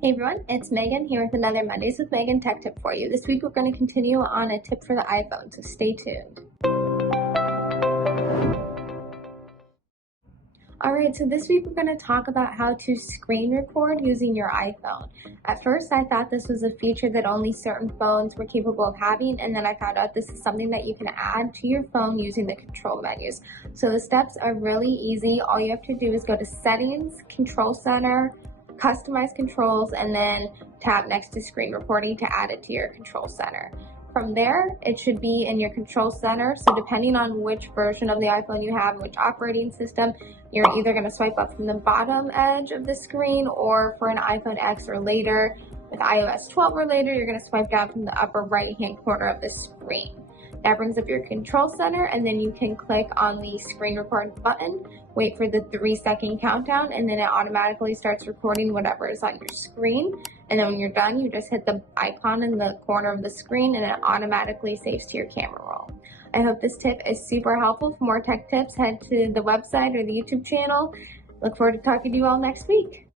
Hey everyone, it's Megan here with another Mondays with Megan tech tip for you. This week we're going to continue on a tip for the iPhone, so stay tuned. Alright, so this week we're going to talk about how to screen record using your iPhone. At first I thought this was a feature that only certain phones were capable of having, and then I found out this is something that you can add to your phone using the control menus. So the steps are really easy. All you have to do is go to Settings, Control Center, Customize Controls, and then tap next to Screen Recording to add it to your control center. From there, it should be in your control center, so depending on which version of the iPhone you have, which operating system, you're either going to swipe up from the bottom edge of the screen, or for an iPhone X or later, with iOS 12 or later, you're going to swipe down from the upper right-hand corner of the screen. That brings up your control center, and then you can click on the screen record button, wait for the 3-second countdown, and then it automatically starts recording whatever is on your screen. And then when you're done, you just hit the icon in the corner of the screen and it automatically saves to your camera roll. I hope this tip is super helpful. For more tech tips, head to the website or the YouTube channel. Look forward to talking to you all next week.